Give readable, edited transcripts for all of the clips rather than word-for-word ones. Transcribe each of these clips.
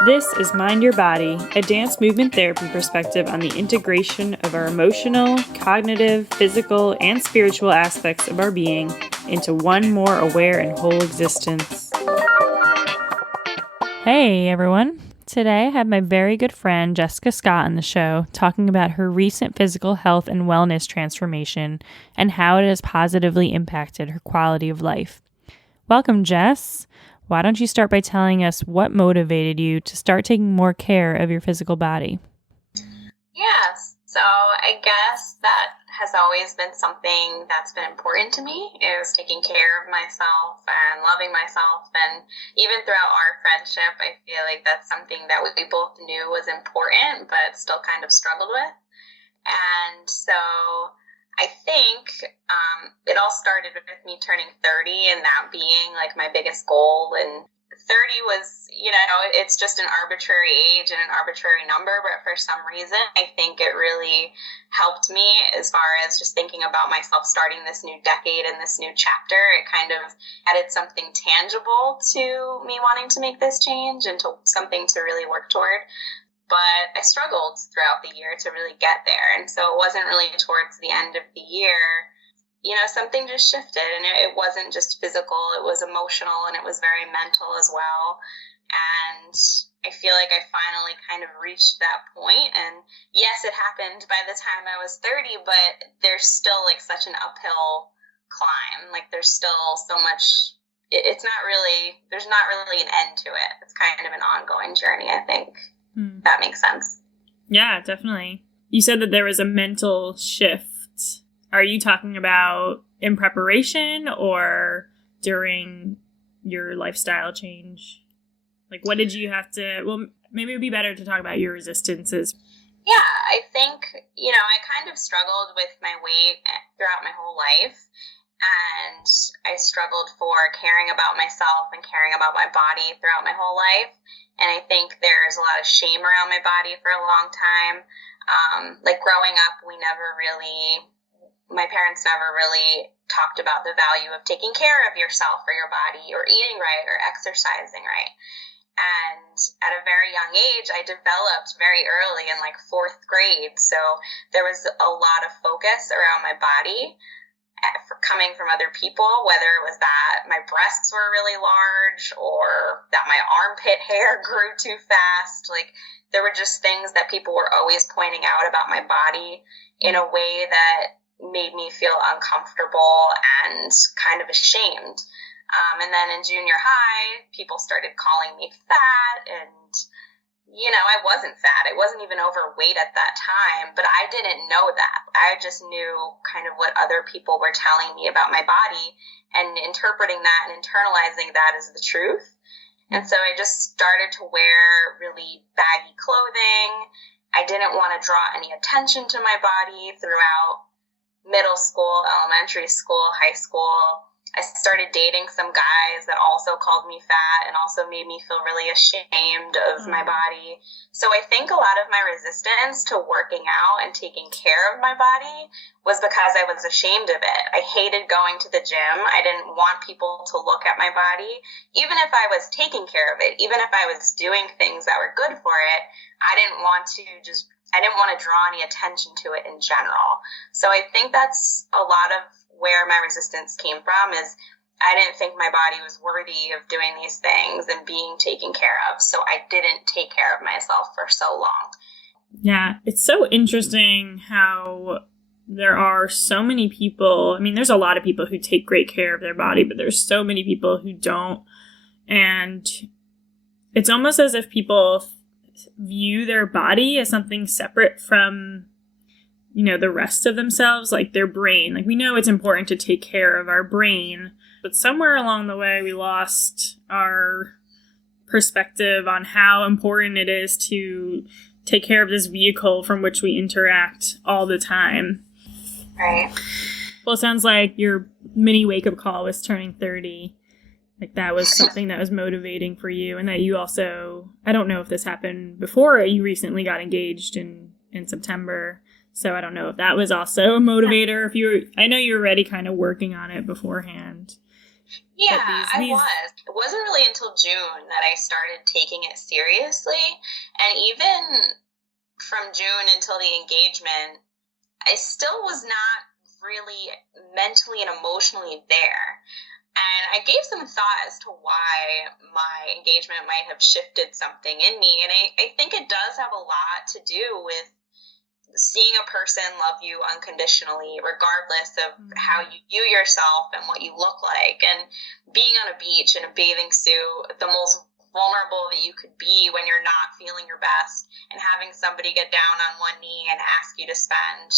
This is Mind Your Body, a dance movement therapy perspective on the integration of our emotional, cognitive, physical, and spiritual aspects of our being into one more aware and whole existence. Hey everyone! Today I have my very good friend Jessica Scott on the show talking about her recent physical health and wellness transformation and how it has positively impacted her quality of life. Welcome, Jess. Why don't you start by telling us what motivated you to start taking more care of your physical body? Yes. So I guess that has always been something that's been important to me, is taking care of myself and loving myself. And even throughout our friendship, I feel like that's something that we both knew was important, but still kind of struggled with. And so I think it all started with me turning 30 and that being like my biggest goal. And 30 was, it's just an arbitrary age and an arbitrary number, but for some reason, I think it really helped me as far as just thinking about myself starting this new decade and this new chapter. It kind of added something tangible to me wanting to make this change and to something to really work toward. But I struggled throughout the year to really get there. And so it wasn't really towards the end of the year, something just shifted, and it wasn't just physical, it was emotional, and it was very mental as well. And I feel like I finally kind of reached that point. And yes, it happened by the time I was 30, but there's still like such an uphill climb. Like there's still so much, there's not really an end to it. It's kind of an ongoing journey, I think. That makes sense. Yeah, definitely. You said that there was a mental shift. Are you talking about in preparation or during your lifestyle change? Like, what did you have to... Well, maybe it would be better to talk about your resistances. Yeah, I think, I kind of struggled with my weight throughout my whole life. And I struggled for caring about myself and caring about my body throughout my whole life. And I think there's a lot of shame around my body for a long time. Like growing up, my parents never really talked about the value of taking care of yourself or your body or eating right or exercising right. And at a very young age, I developed very early in like 4th grade. So there was a lot of focus around my body coming from other people, whether it was that my breasts were really large or that my armpit hair grew too fast. Like there were just things that people were always pointing out about my body in a way that made me feel uncomfortable and kind of ashamed. And then in junior high, people started calling me fat, and I wasn't fat. I wasn't even overweight at that time, but I didn't know that. I just knew kind of what other people were telling me about my body and interpreting that and internalizing that as the truth. And so I just started to wear really baggy clothing. I didn't want to draw any attention to my body throughout middle school, elementary school, high school. I started dating some guys that also called me fat and also made me feel really ashamed of my body. So I think a lot of my resistance to working out and taking care of my body was because I was ashamed of it. I hated going to the gym. I didn't want people to look at my body. Even if I was taking care of it, even if I was doing things that were good for it, I didn't want to draw any attention to it in general. So I think that's a lot of where my resistance came from, is I didn't think my body was worthy of doing these things and being taken care of. So I didn't take care of myself for so long. Yeah, it's so interesting how there are so many people. I mean, there's a lot of people who take great care of their body, but there's so many people who don't. And it's almost as if people view their body as something separate from the rest of themselves, like their brain. Like we know it's important to take care of our brain, but somewhere along the way we lost our perspective on how important it is to take care of this vehicle from which we interact all the time. Right. Well, it sounds like your mini wake-up call was turning 30. Like that was something that was motivating for you, and that you also, I don't know if this happened before, you recently got engaged in September. So I don't know if that was also a motivator. I know you were already kind of working on it beforehand. Yeah, I was. It wasn't really until June that I started taking it seriously. And even from June until the engagement, I still was not really mentally and emotionally there. And I gave some thought as to why my engagement might have shifted something in me. And I think it does have a lot to do with seeing a person love you unconditionally, regardless of how you view yourself and what you look like. And being on a beach in a bathing suit, the most vulnerable that you could be when you're not feeling your best, and having somebody get down on one knee and ask you to spend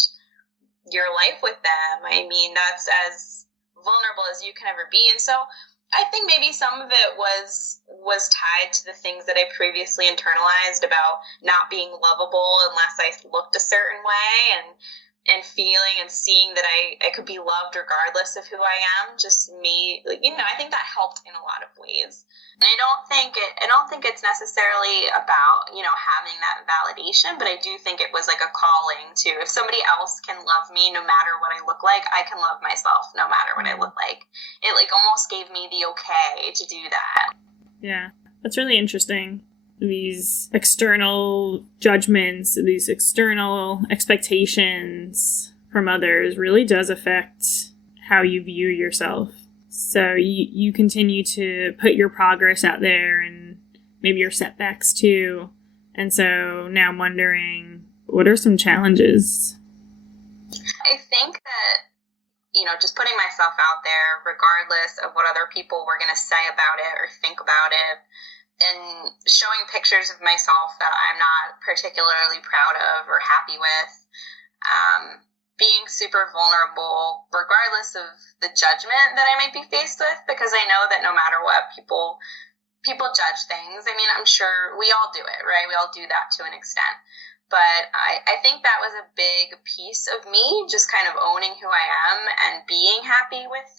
your life with them. I mean, that's as vulnerable as you can ever be. And so I think maybe some of it was tied to the things that I previously internalized about not being lovable unless I looked a certain way, and feeling and seeing that I could be loved regardless of who I am. Just me, I think that helped in a lot of ways. And I don't think it's necessarily about, having that validation, but I do think it was like a calling to, if somebody else can love me no matter what I look like, I can love myself no matter what I look like. It almost gave me the okay to do that. Yeah, that's really interesting. These external judgments, these external expectations from others really does affect how you view yourself. So you continue to put your progress out there and maybe your setbacks too. And so now I'm wondering, what are some challenges? I think that, just putting myself out there, regardless of what other people were going to say about it or think about it, and showing pictures of myself that I'm not particularly proud of or happy with, being super vulnerable, regardless of the judgment that I might be faced with, because I know that no matter what, people judge things. I mean, I'm sure we all do it, right? We all do that to an extent. But I think that was a big piece of me, just kind of owning who I am and being happy with,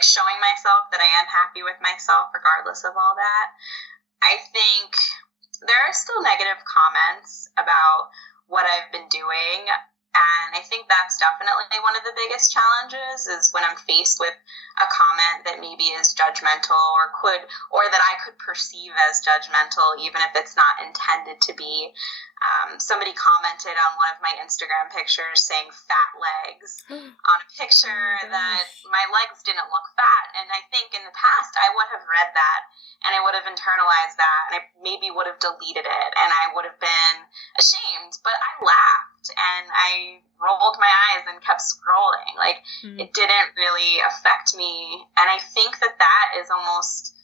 showing myself that I am happy with myself regardless of all that. I think there are still negative comments about what I've been doing. And I think that's definitely one of the biggest challenges, is when I'm faced with a comment that maybe is judgmental or that I could perceive as judgmental, even if it's not intended to be. Somebody commented on one of my Instagram pictures saying fat legs on a picture that my legs didn't look fat. And I think in the past I would have read that and I would have internalized that, and I maybe would have deleted it, and I would have been ashamed, but I laughed and I rolled my eyes and kept scrolling. It didn't really affect me. And I think that is almost,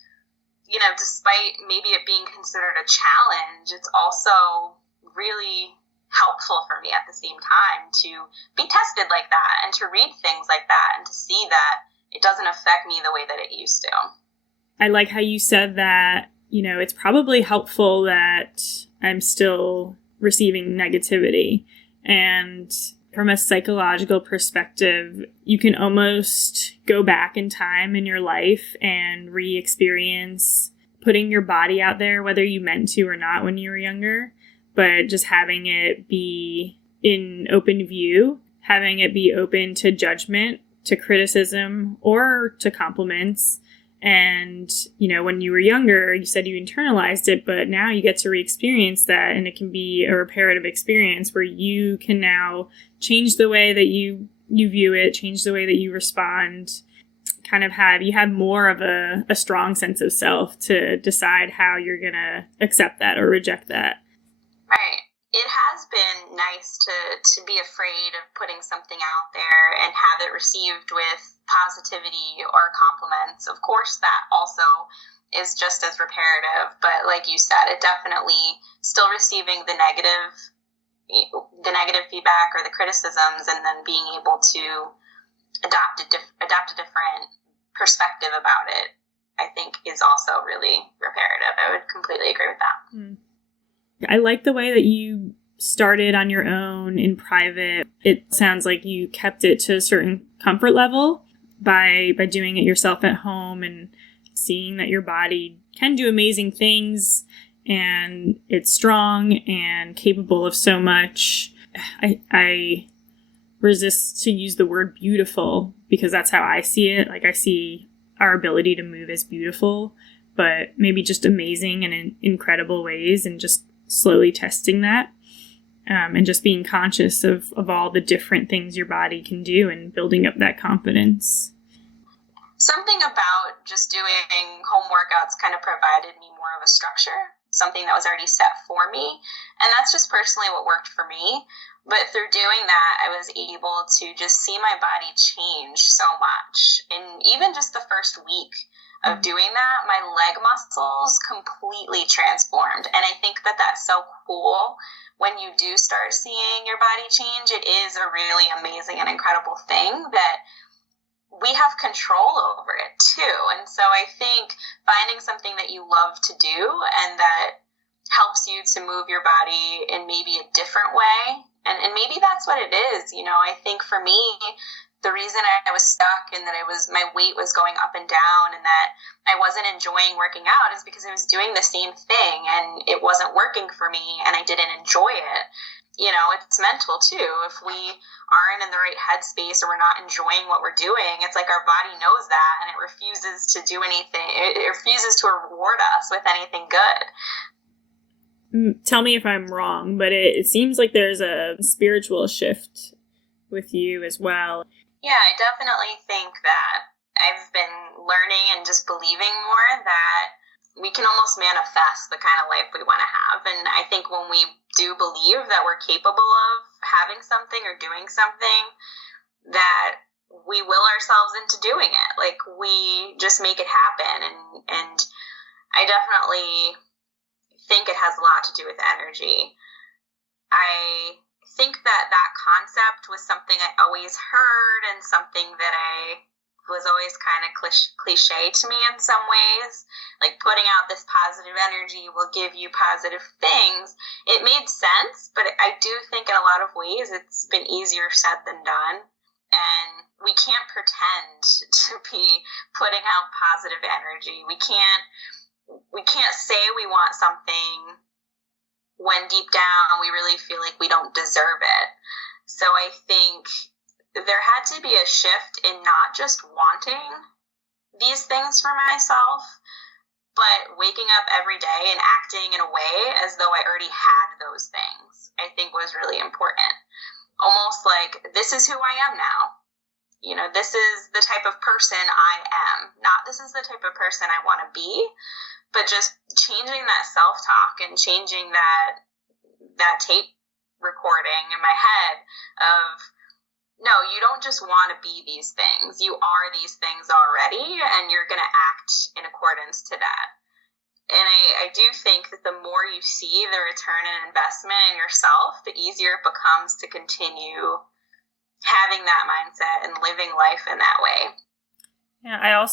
despite maybe it being considered a challenge, it's also really helpful for me at the same time to be tested like that and to read things like that and to see that it doesn't affect me the way that it used to. I like how you said that, it's probably helpful that I'm still receiving negativity. And from a psychological perspective, you can almost go back in time in your life and re-experience putting your body out there, whether you meant to or not when you were younger, but just having it be in open view, having it be open to judgment, to criticism, or to compliments. And, when you were younger, you said you internalized it, but now you get to re-experience that, and it can be a reparative experience where you can now change the way that you view it, change the way that you respond, you have more of a strong sense of self to decide how you're going to accept that or reject that. Right. It has been nice to be afraid of putting something out there and have it received with positivity or compliments. Of course, that also is just as reparative. But like you said, it definitely still receiving the negative feedback or the criticisms, and then being able to adopt a different perspective about it, I think is also really reparative. I would completely agree with that. I like the way that you started on your own in private. It sounds like you kept it to a certain comfort level by doing it yourself at home and seeing that your body can do amazing things and it's strong and capable of so much. I resist to use the word beautiful because that's how I see it. I see our ability to move is beautiful, but maybe just amazing and in incredible ways, and just slowly testing that. And just being conscious of all the different things your body can do and building up that confidence. Something about just doing home workouts kind of provided me more of a structure, something that was already set for me. And that's just personally what worked for me. But through doing that, I was able to just see my body change so much. And even just the first week of doing that, my leg muscles completely transformed. And I think that that's so cool. When you do start seeing your body change, it is a really amazing and incredible thing that we have control over it too. And so I think finding something that you love to do and that helps you to move your body in maybe a different way, and maybe that's what it is. I think for me, the reason I was stuck and that my weight was going up and down and that I wasn't enjoying working out is because I was doing the same thing and it wasn't working for me and I didn't enjoy it. It's mental too. If we aren't in the right headspace or we're not enjoying what we're doing, it's like our body knows that and it refuses to do anything. It refuses to reward us with anything good. Tell me if I'm wrong, but it seems like there's a spiritual shift with you as well. Yeah, I definitely think that I've been learning and just believing more that we can almost manifest the kind of life we want to have. And I think when we do believe that we're capable of having something or doing something, that we will ourselves into doing it. Like, we just make it happen. And I definitely think it has a lot to do with energy. I think that concept was something I always heard and something that I was always kind of cliche to me in some ways. Like, putting out this positive energy will give you positive things. It made sense, but I do think in a lot of ways it's been easier said than done. And we can't pretend to be putting out positive energy. We can't say we want something when deep down we really feel like we don't deserve it. So I think there had to be a shift in not just wanting these things for myself, but waking up every day and acting in a way as though I already had those things, I think was really important. Almost like, this is who I am now. This is the type of person I am. Not this is the type of person I want to be, but just changing that self-talk and changing that tape recording in my head of, no, you don't just want to be these things. You are these things already, and you're going to act in accordance to that. And I do think that the more you see the return and investment in yourself, the easier it becomes to continue having that mindset and living life in that way. Yeah,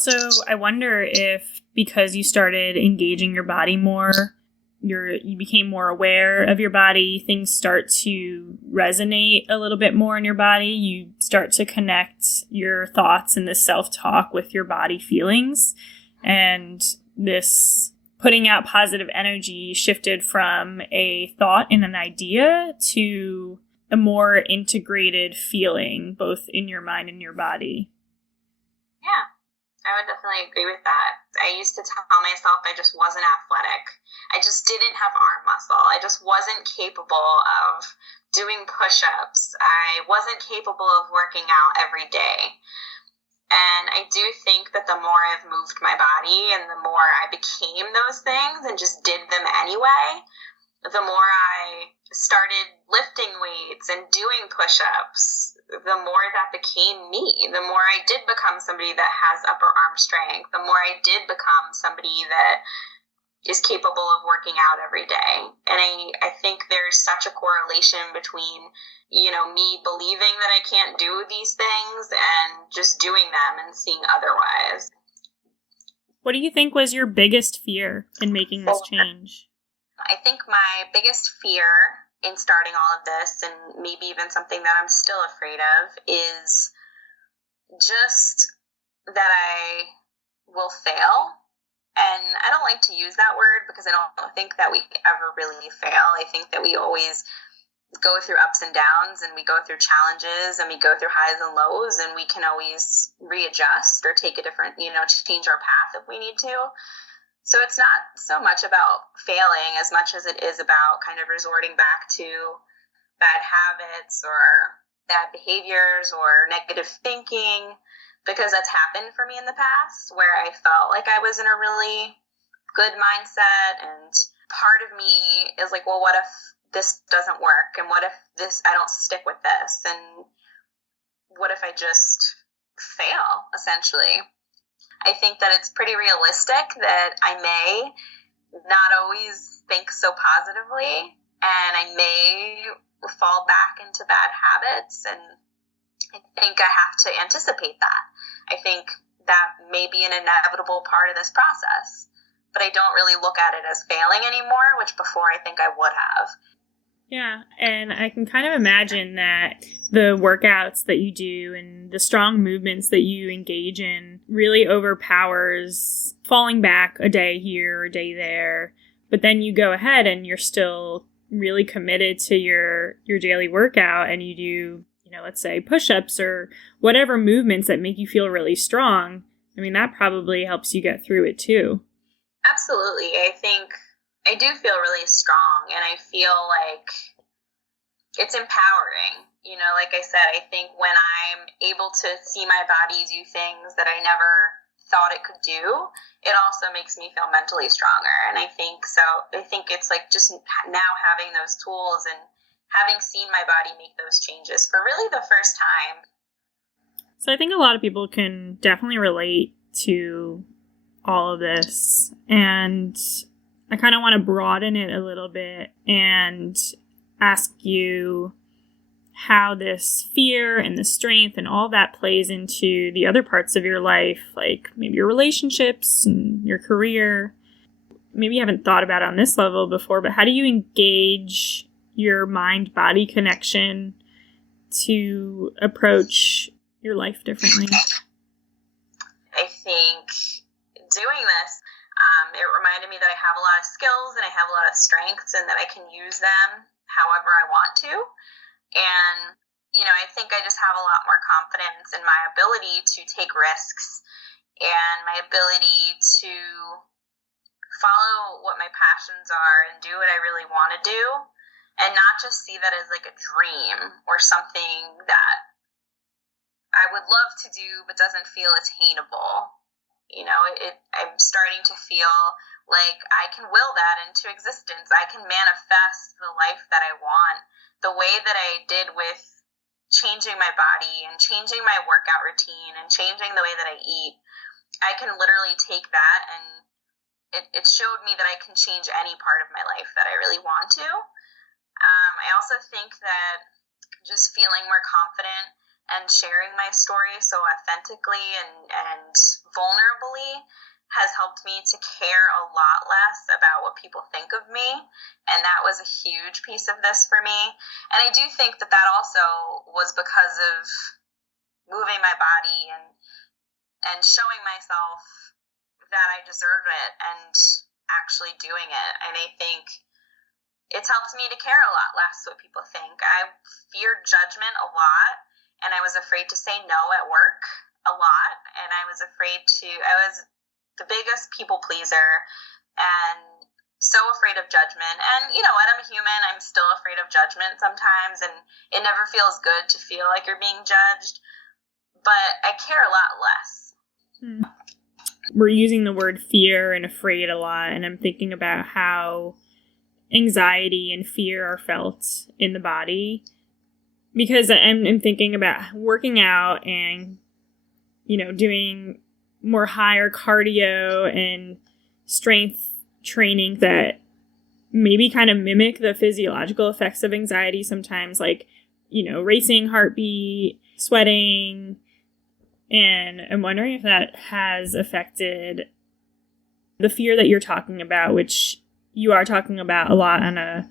I wonder if because you started engaging your body more, you became more aware of your body, things start to resonate a little bit more in your body. You start to connect your thoughts and this self-talk with your body feelings. And this putting out positive energy shifted from a thought and an idea to a more integrated feeling, both in your mind and your body. Yeah, I would definitely agree with that. I used to tell myself I just wasn't athletic. I just didn't have arm muscle. I just wasn't capable of doing push-ups. I wasn't capable of working out every day. And I do think that the more I've moved my body and the more I became those things and just did them anyway, the more I started lifting weights and doing push-ups, the more that became me. The more I did become somebody that has upper arm strength, the more I did become somebody that is capable of working out every day. And I think there's such a correlation between, me believing that I can't do these things and just doing them and seeing otherwise. What do you think was your biggest fear in making this change? I think my biggest fear in starting all of this, and maybe even something that I'm still afraid of, is just that I will fail. And I don't like to use that word because I don't think that we ever really fail. I think that we always go through ups and downs, and we go through challenges, and we go through highs and lows, and we can always readjust or take a different, change our path if we need to. So it's not so much about failing as much as it is about kind of resorting back to bad habits or bad behaviors or negative thinking, because that's happened for me in the past where I felt like I was in a really good mindset, and part of me is like, well, what if this doesn't work? And what if I don't stick with this? And what if I just fail, essentially? I think that it's pretty realistic that I may not always think so positively, and I may fall back into bad habits, and I think I have to anticipate that. I think that may be an inevitable part of this process, but I don't really look at it as failing anymore, which before I think I would have. Yeah, and I can kind of imagine that the workouts that you do and the strong movements that you engage in really overpowers falling back a day here or a day there. But then you go ahead and you're still really committed to your daily workout, and you do, let's say push-ups or whatever movements that make you feel really strong. I mean, that probably helps you get through it too. Absolutely. I think I do feel really strong, and I feel like it's empowering. Like I said, I think when I'm able to see my body do things that I never thought it could do, it also makes me feel mentally stronger. And I think it's like just now having those tools and having seen my body make those changes for really the first time. So I think a lot of people can definitely relate to all of this, and I kind of want to broaden it a little bit and ask you how this fear and the strength and all that plays into the other parts of your life, like maybe your relationships and your career. Maybe you haven't thought about it on this level before, but how do you engage your mind-body connection to approach your life differently? I think doing this, it reminded me that I have a lot of skills and I have a lot of strengths, and that I can use them however I want to. And, I think I just have a lot more confidence in my ability to take risks and my ability to follow what my passions are and do what I really want to do, and not just see that as like a dream or something that I would love to do but doesn't feel attainable. I'm starting to feel like I can will that into existence. I can manifest the life that I want the way that I did with changing my body and changing my workout routine and changing the way that I eat. I can literally take that, and it showed me that I can change any part of my life that I really want to. I also think that just feeling more confident and sharing my story so authentically and vulnerably has helped me to care a lot less about what people think of me. And that was a huge piece of this for me. And I do think that also was because of moving my body and showing myself that I deserve it and actually doing it. And I think it's helped me to care a lot less what people think. I feared judgment a lot, and I was afraid to say no at work a lot. And I was the biggest people pleaser and so afraid of judgment. And you know what? I'm a human. I'm still afraid of judgment sometimes, and it never feels good to feel like you're being judged. But I care a lot less. We're using the word fear and afraid a lot, and I'm thinking about how anxiety and fear are felt in the body. Because I'm thinking about working out and, doing more higher cardio and strength training that maybe kind of mimic the physiological effects of anxiety sometimes, like, racing heartbeat, sweating. And I'm wondering if that has affected the fear that you're talking about, which you are talking about a lot on a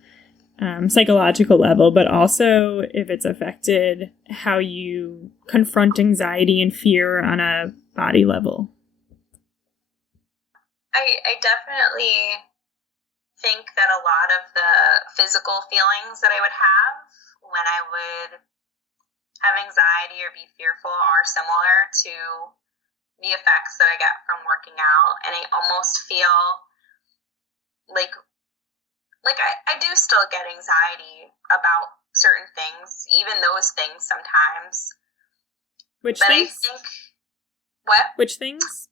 psychological level, but also if it's affected how you confront anxiety and fear on a body level. I definitely think that a lot of the physical feelings that I would have when I would have anxiety or be fearful are similar to the effects that I get from working out. And I almost feel like I do still get anxiety about certain things, even those things sometimes. Which but things? I think what? Which things?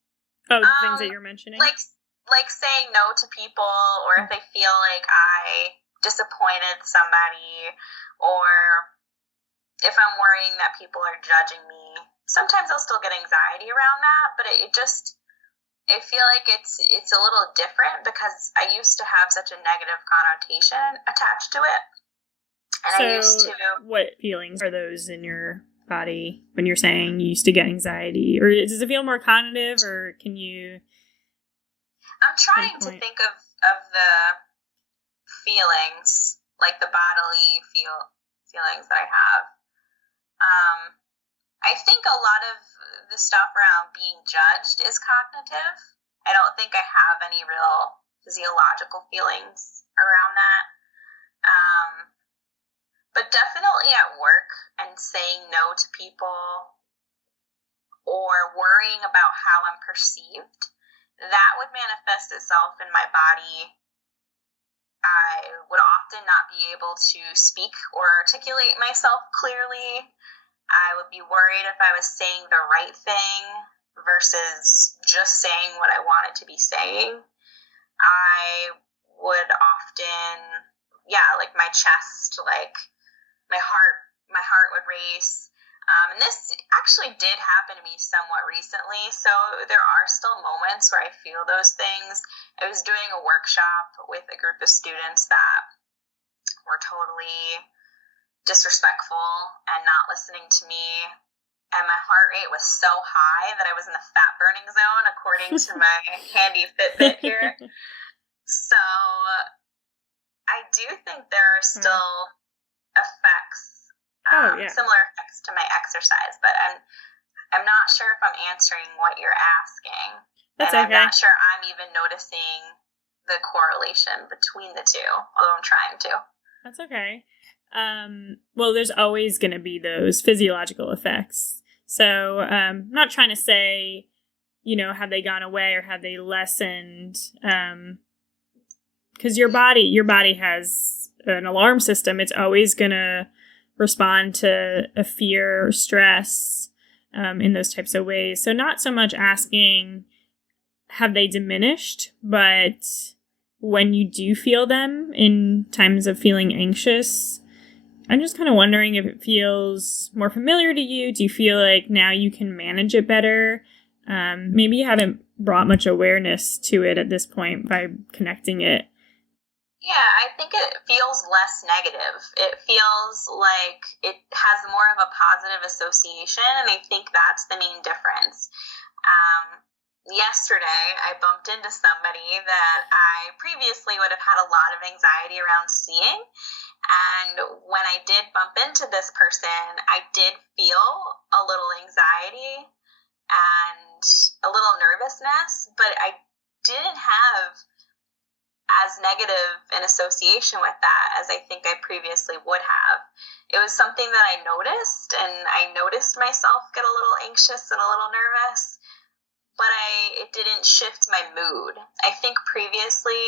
Oh, things that you're mentioning. Like saying no to people, or if I feel like I disappointed somebody, or if I'm worrying that people are judging me. Sometimes I'll still get anxiety around that, but I feel like it's a little different because I used to have such a negative connotation attached to it. And so I used to... what feelings are those in your body when you're saying you used to get anxiety? Or does it feel more cognitive, or can you... I'm trying to think of the feelings, like the bodily feelings that I have. I think a lot of the stuff around being judged is cognitive. I don't think I have any real physiological feelings around that. But definitely at work and saying no to people or worrying about how I'm perceived, that would manifest itself in my body. I would often not be able to speak or articulate myself clearly. I would be worried if I was saying the right thing versus just saying what I wanted to be saying. I would often, like my chest, like my heart would race. And this actually did happen to me somewhat recently, so there are still moments where I feel those things. I was doing a workshop with a group of students that were totally disrespectful and not listening to me, and my heart rate was so high that I was in the fat burning zone according to my handy Fitbit here. So I do think there are still effects, similar effects to my exercise, but I'm not sure if I'm answering what you're asking. That's and okay. I'm not sure I'm even noticing the correlation between the two, although I'm trying to. That's okay. Well, there's always going to be those physiological effects. So, not trying to say, have they gone away or have they lessened? Because your body has an alarm system. It's always going to respond to a fear or stress, in those types of ways. So not so much asking, have they diminished, but when you do feel them in times of feeling anxious, I'm just kind of wondering if it feels more familiar to you. Do you feel like now you can manage it better? Maybe you haven't brought much awareness to it at this point by connecting it. Yeah, I think it feels less negative. It feels like it has more of a positive association, and I think that's the main difference. Yesterday, I bumped into somebody that I previously would have had a lot of anxiety around seeing. And when I did bump into this person, I did feel a little anxiety and a little nervousness, but I didn't have as negative an association with that as I think I previously would have. It was something that I noticed, and I noticed myself get a little anxious and a little nervous, but it didn't shift my mood. I think previously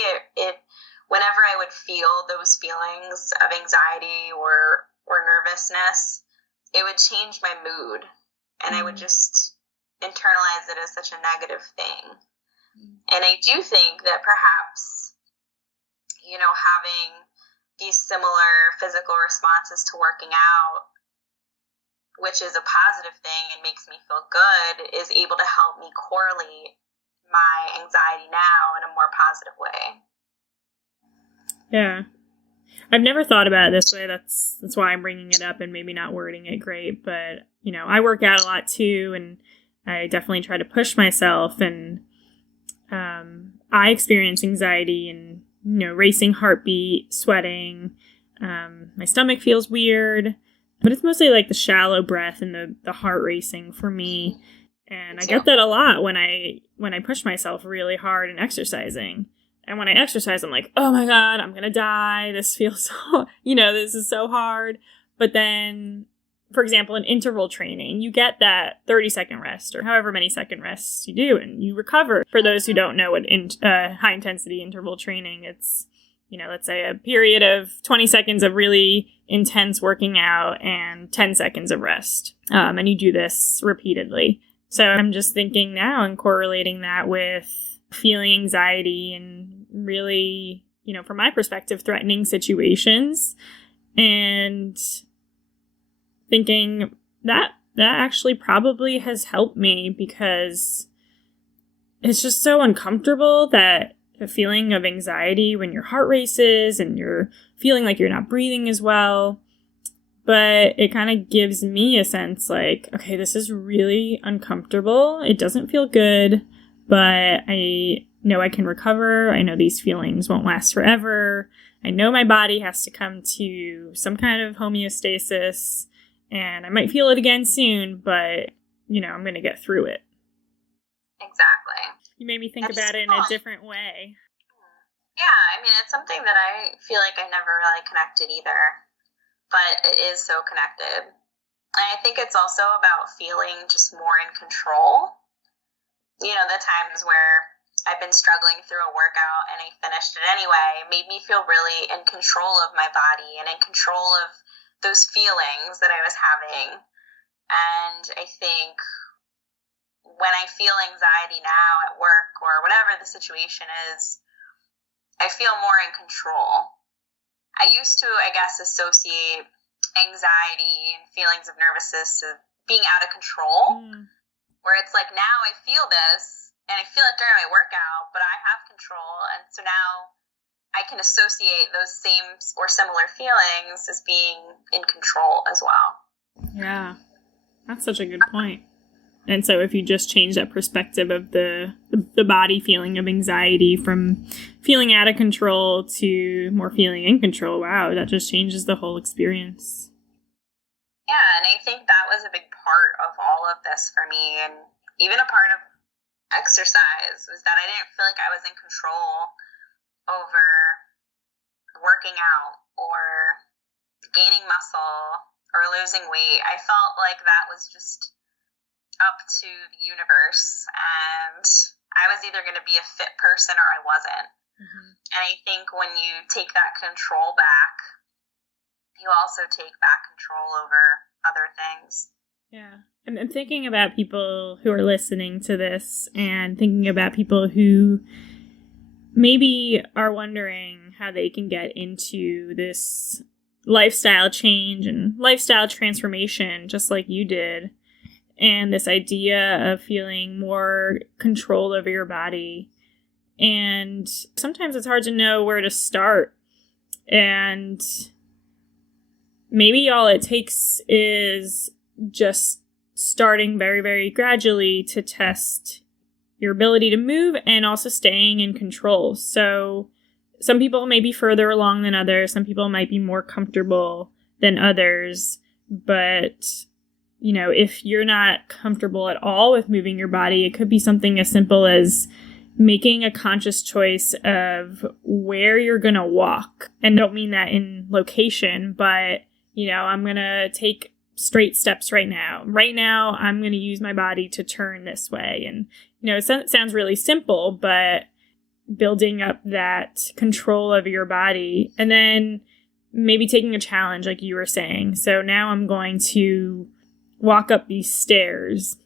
whenever I would feel those feelings of anxiety or nervousness, it would change my mood, and I would just internalize it as such a negative thing. And I do think that perhaps, having these similar physical responses to working out, which is a positive thing and makes me feel good, is able to help me correlate my anxiety now in a more positive way. Yeah. I've never thought about it this way. That's why I'm bringing it up and maybe not wording it great. But, I work out a lot too, and I definitely try to push myself. And I experience anxiety and, racing heartbeat, sweating. My stomach feels weird, but it's mostly like the shallow breath and the heart racing for me. And I get that a lot when I push myself really hard in exercising. And when I exercise, I'm like, oh my God, I'm going to die. This feels so, this is so hard. But then, for example, in interval training, you get that 30-second rest or however many second rests you do, and you recover. For those who don't know what high intensity interval training, it's, let's say a period of 20 seconds of really intense working out and 10 seconds of rest. And you do this repeatedly. So I'm just thinking now and correlating that with feeling anxiety and really, from my perspective, threatening situations, and thinking that actually probably has helped me, because it's just so uncomfortable, that the feeling of anxiety when your heart races and you're feeling like you're not breathing as well. But it kind of gives me a sense like, okay, this is really uncomfortable. It doesn't feel good, but I know I can recover. I know these feelings won't last forever. I know my body has to come to some kind of homeostasis, and I might feel it again soon, but, I'm going to get through it. Exactly. You made me think about it in a different way. Yeah, it's something that I feel like I never really connected either, but it is so connected. And I think it's also about feeling just more in control. The times where I've been struggling through a workout and I finished it anyway, made me feel really in control of my body and in control of those feelings that I was having. And I think when I feel anxiety now at work or whatever the situation is, I feel more in control. I used to, I guess, associate anxiety and feelings of nervousness as being out of control, where it's like, now I feel this and I feel it during my workout, but I have control. And so now I can associate those same or similar feelings as being in control as well. Yeah, that's such a good point. And so if you just change that perspective of the body feeling of anxiety from feeling out of control to more feeling in control, wow, that just changes the whole experience. Yeah, and I think that was a big part of all of this for me, and even a part of exercise, was that I didn't feel like I was in control over working out or gaining muscle or losing weight. I felt like that was just up to the universe, and I was either going to be a fit person or I wasn't. And I think when you take that control back, you also take back control over other things. Yeah. I'm thinking about people who are listening to this, and thinking about people who maybe are wondering how they can get into this lifestyle change and lifestyle transformation, just like you did. And this idea of feeling more control over your body. And sometimes it's hard to know where to start. And maybe all it takes is just starting very, very gradually to test your ability to move and also staying in control. So some people may be further along than others. Some people might be more comfortable than others. But, if you're not comfortable at all with moving your body, it could be something as simple as making a conscious choice of where you're going to walk. And don't mean that in location, but, I'm going to take straight steps right now. Right now, I'm going to use my body to turn this way. And, it sounds really simple, but building up that control of your body, and then maybe taking a challenge like you were saying. So now I'm going to walk up these stairs,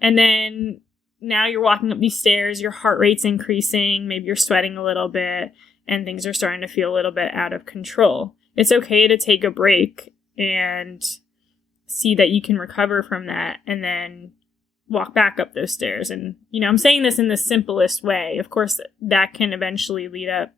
and then now you're walking up these stairs, your heart rate's increasing, maybe you're sweating a little bit, and things are starting to feel a little bit out of control. It's okay to take a break and see that you can recover from that, and then walk back up those stairs. And, I'm saying this in the simplest way. Of course, that can eventually lead up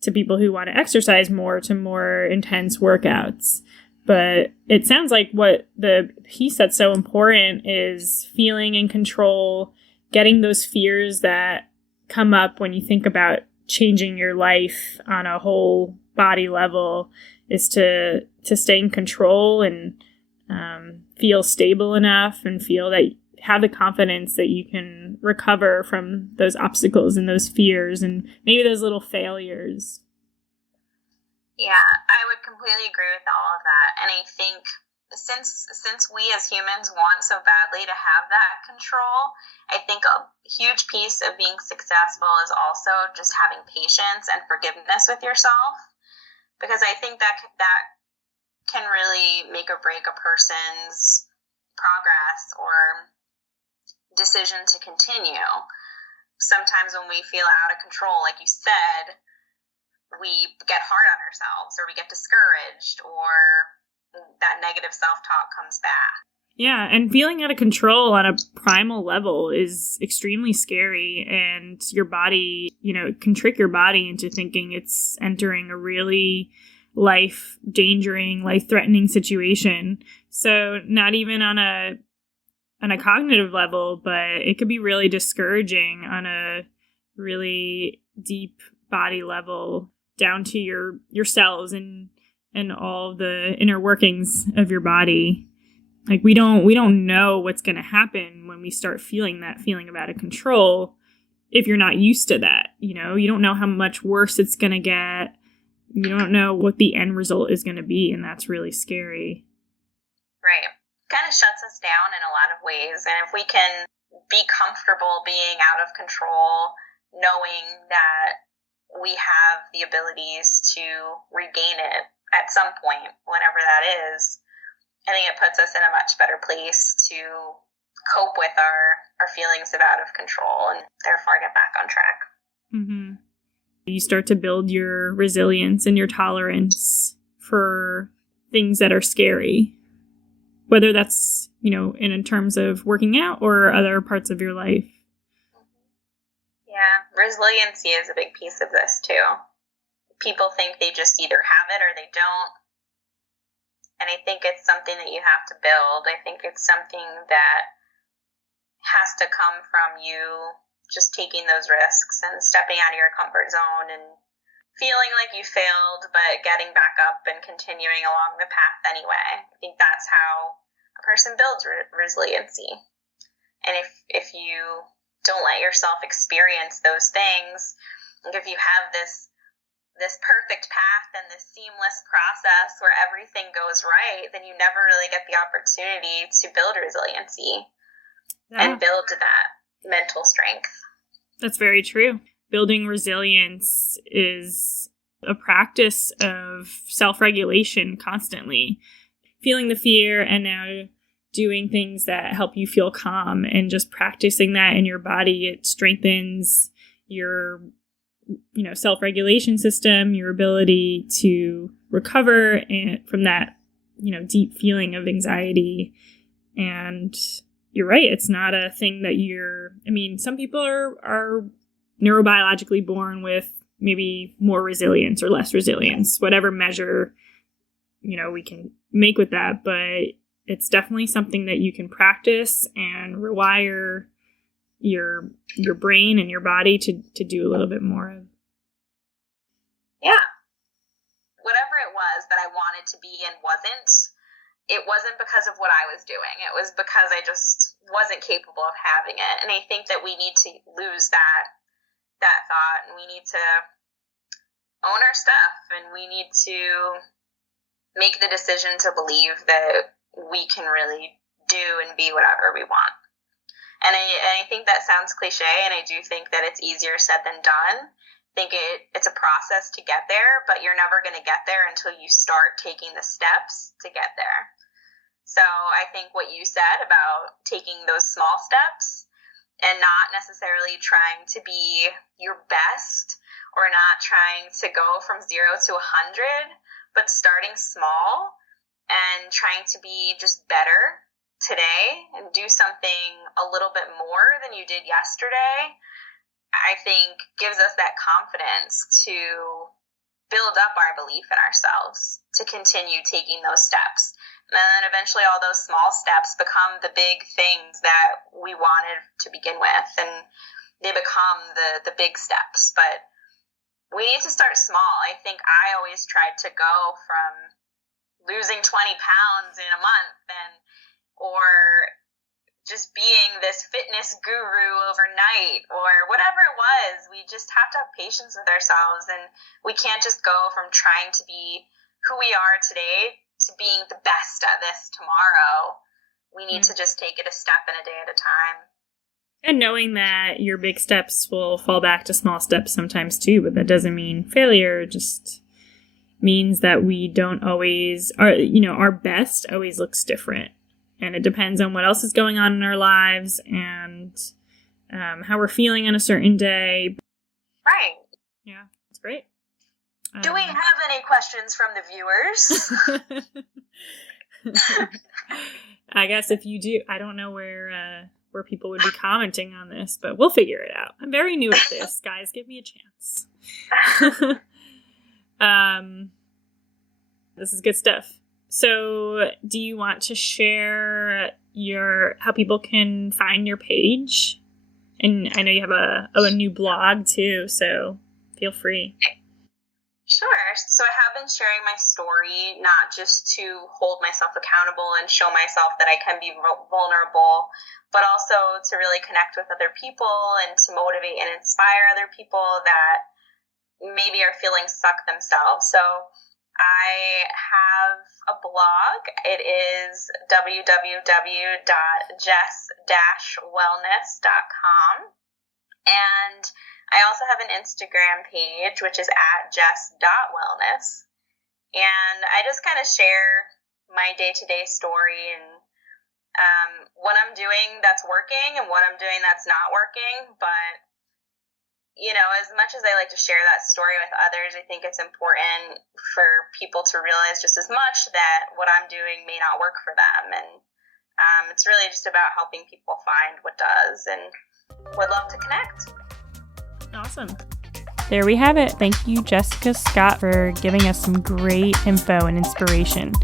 to people who want to exercise more, to more intense workouts. But it sounds like what the piece that's so important is feeling in control, getting those fears that come up when you think about changing your life on a whole body level, is to stay in control and feel stable enough and feel that have the confidence that you can recover from those obstacles and those fears and maybe those little failures. Yeah, I would completely agree with all of that. And I think since we as humans want so badly to have that control, I think a huge piece of being successful is also just having patience and forgiveness with yourself, because I think that can really make or break a person's progress or decision to continue. Sometimes when we feel out of control, like you said, we get hard on ourselves or we get discouraged or that negative self-talk comes back. Yeah, and feeling out of control on a primal level is extremely scary, and your body, can trick your body into thinking it's entering a really life-endangering, life-threatening situation. So not even on a cognitive level, but it could be really discouraging on a really deep body level, down to your cells and all the inner workings of your body. Like we don't know what's going to happen when we start feeling that feeling of out of control if you're not used to that. You don't know how much worse it's going to get. You don't know what the end result is going to be, and that's really scary. Right. Kind of shuts us down in a lot of ways. And if we can be comfortable being out of control, knowing that we have the abilities to regain it at some point, whenever that is, I think it puts us in a much better place to cope with our feelings of out of control and therefore get back on track. Mm-hmm. You start to build your resilience and your tolerance for things that are scary, whether that's, in terms of working out or other parts of your life. Yeah, resiliency is a big piece of this too. People think they just either have it or they don't. And I think it's something that you have to build. I think it's something that has to come from you just taking those risks and stepping out of your comfort zone and feeling like you failed, but getting back up and continuing along the path anyway. I think that's how a person builds resiliency. And if you don't let yourself experience those things, like if you have this perfect path and this seamless process where everything goes right, then you never really get the opportunity to build resiliency and build that mental strength. That's very true. Building resilience is a practice of self-regulation constantly. Feeling the fear and now doing things that help you feel calm, and just practicing that in your body. It strengthens your self-regulation system, your ability to recover from that, deep feeling of anxiety. And you're right, it's not a thing that some people are neurobiologically born with maybe more resilience or less resilience, whatever measure, we can make with that. But it's definitely something that you can practice and rewire your brain and your body to do a little bit more of. Yeah. Whatever it was that I wanted to be and it wasn't because of what I was doing. It was because I just wasn't capable of having it. And I think that we need to lose that thought, and we need to own our stuff, and we need to make the decision to believe that we can really do and be whatever we want. And I think that sounds cliche, and I do think that it's easier said than done. I think it's a process to get there, but you're never going to get there until you start taking the steps to get there. So I think what you said about taking those small steps and not necessarily trying to be your best or not trying to go from 0 to 100, but starting small and trying to be just better today and do something a little bit more than you did yesterday, I think gives us that confidence to build up our belief in ourselves, to continue taking those steps. And then eventually all those small steps become the big things that we wanted to begin with, and they become the big steps. But we need to start small. I think I always tried to go from losing 20 pounds in a month or just being this fitness guru overnight or whatever it was. We just have to have patience with ourselves, and we can't just go from trying to be who we are today to being the best at this tomorrow. We need to just take it a step and a day at a time. And knowing that your big steps will fall back to small steps sometimes too, but that doesn't mean failure. It just means that we don't always, our best always looks different. And it depends on what else is going on in our lives and how we're feeling on a certain day. Right. Yeah, it's great. Do we have any questions from the viewers? I guess if you do, I don't know where people would be commenting on this, but we'll figure it out. I'm very new at this, guys. Give me a chance. This is good stuff. So, do you want to share how people can find your page? And I know you have a new blog too, so feel free. Sure. So I have been sharing my story, not just to hold myself accountable and show myself that I can be vulnerable, but also to really connect with other people and to motivate and inspire other people that maybe are feeling stuck themselves. So I have a blog. It is www.jess-wellness.com. And I also have an Instagram page, which is @jess.wellness. And I just kind of share my day-to-day story and what I'm doing that's working and what I'm doing that's not working. But, as much as I like to share that story with others, I think it's important for people to realize just as much that what I'm doing may not work for them. And it's really just about helping people find what does, and would love to connect. Awesome. There we have it. Thank you, Jessica Scott, for giving us some great info and inspiration.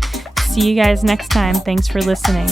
See you guys next time. Thanks for listening.